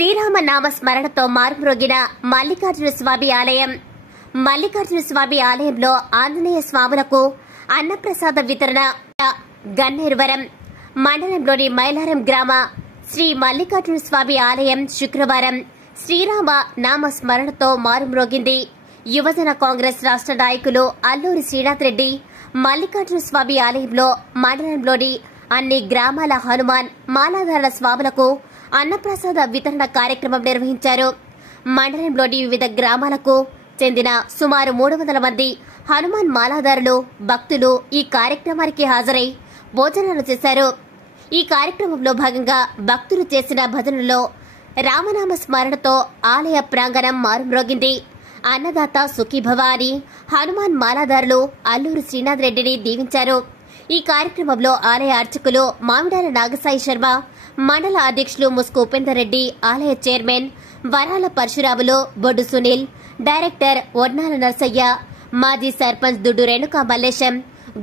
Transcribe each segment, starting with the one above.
శ్రీరామ నామ స్మరణతో మారుమ్రోగిన మల్లికార్జున స్వామి ఆలయం. మల్లికార్జున స్వామి ఆలయంలో ఆంజనేయ స్వాములకు అన్నప్రసాద వితరణ. గన్నేరువరం మండలంలోని మైలారం గ్రామ శ్రీ మల్లికార్జున స్వామి ఆలయం శుక్రవారం శ్రీరామ నామ స్మరణతో మారుమ్రోగింది. యువజన కాంగ్రెస్ రాష్ట్ర నాయకులు అల్లూరి శ్రీనాథ్ రెడ్డి మల్లికార్జున స్వామి ఆలయంలో మండలంలోని అన్ని గ్రామాల హనుమాన్ మాలాధారుల స్వాములకు అన్నప్రసాద వితరణ కార్యక్రమం నిర్వహించారు. మండలంలోని వివిధ గ్రామాలకు చెందిన సుమారు 300 మంది హనుమాన్ మాలాధారులు భక్తులు ఈ కార్యక్రమానికి హాజరై భోజనాలు చేశారు. ఈ కార్యక్రమంలో భాగంగా భక్తులు చేసిన భజనలో రామనామ స్మరణతో ఆలయ ప్రాంగణం మారుమ్రోగింది. అన్నదాత సుఖీభవ అని హనుమాన్ మాలాధారులు అల్లూరి శ్రీనాథ్ రెడ్డిని దీవించారు. ఈ కార్యక్రమంలో ఆలయ అర్చకులు మామిడాల నాగసాయి శర్మ, మండల అధ్యక్షులు ముస్కు ఉపేందర్ రెడ్డి, ఆలయ చైర్మన్ వరాల పరశురాములు, బొడ్డు సునీల్, డైరెక్టర్ ఒడ్నాల నర్సయ్య, మాజీ సర్పంచ్ దుడ్డు రేణుకా మల్లేశం,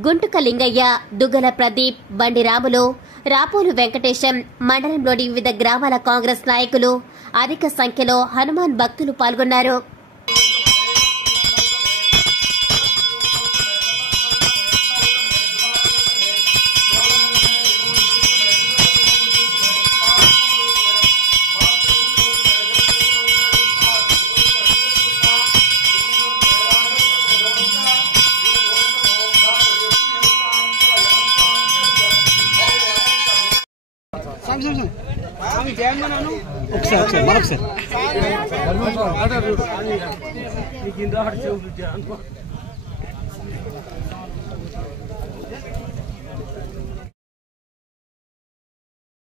గుంటుక లింగయ్య, దుగ్గల ప్రదీప్, బండి రాములు, రాపోలు వెంకటేశం, మండలంలోని వివిధ గ్రామాల కాంగ్రెస్ నాయకులు అధిక సంఖ్యలో హనుమాన్ భక్తులు పాల్గొన్నారు. ఒకసారి